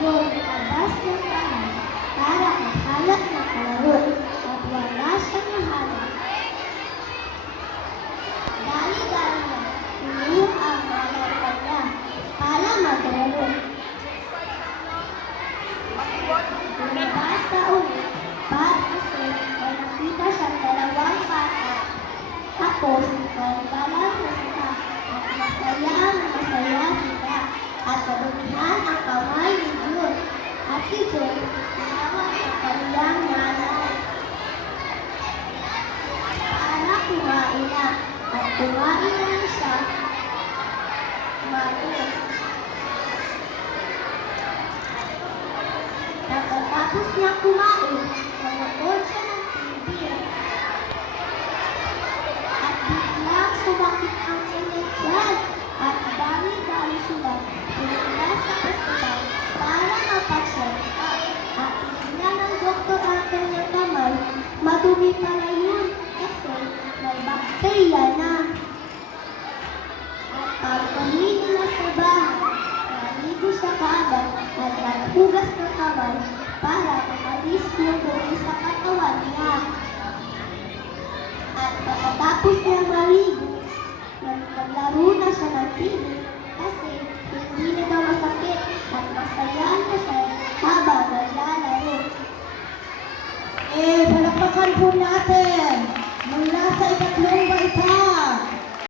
Lumabas ng bahay para maghanap ng kalaro at wala siyang nahanap. Dali-dali niya inuha ang malapad niya para maglaro. Lumabas na ulit kasi may nakita siyang dalawang bata. Tapos, nagbalaro sila at masaya sila at nadumihan ang kamay ni June. At si June, tinawag ang kanyang nanay para kumain na. At kumain na siya. Kumain. Pagkatapos niya kumain, nanood siya ng TV. At biglang sumakit ang eleksyon. At dami-dami sila pumunta sa ospital para mapagsalita. At tingnan ng doktor ang kanyang kamay, madumi pala yun kasi may bakterya na. At pag-uwi nila sa bahay, naligo siya kaagad at naghugas ng kamay para makalis yung dumi sa katawan niya. At pagkatapos niya maligo, naglaro na siya ng TV kasi hindi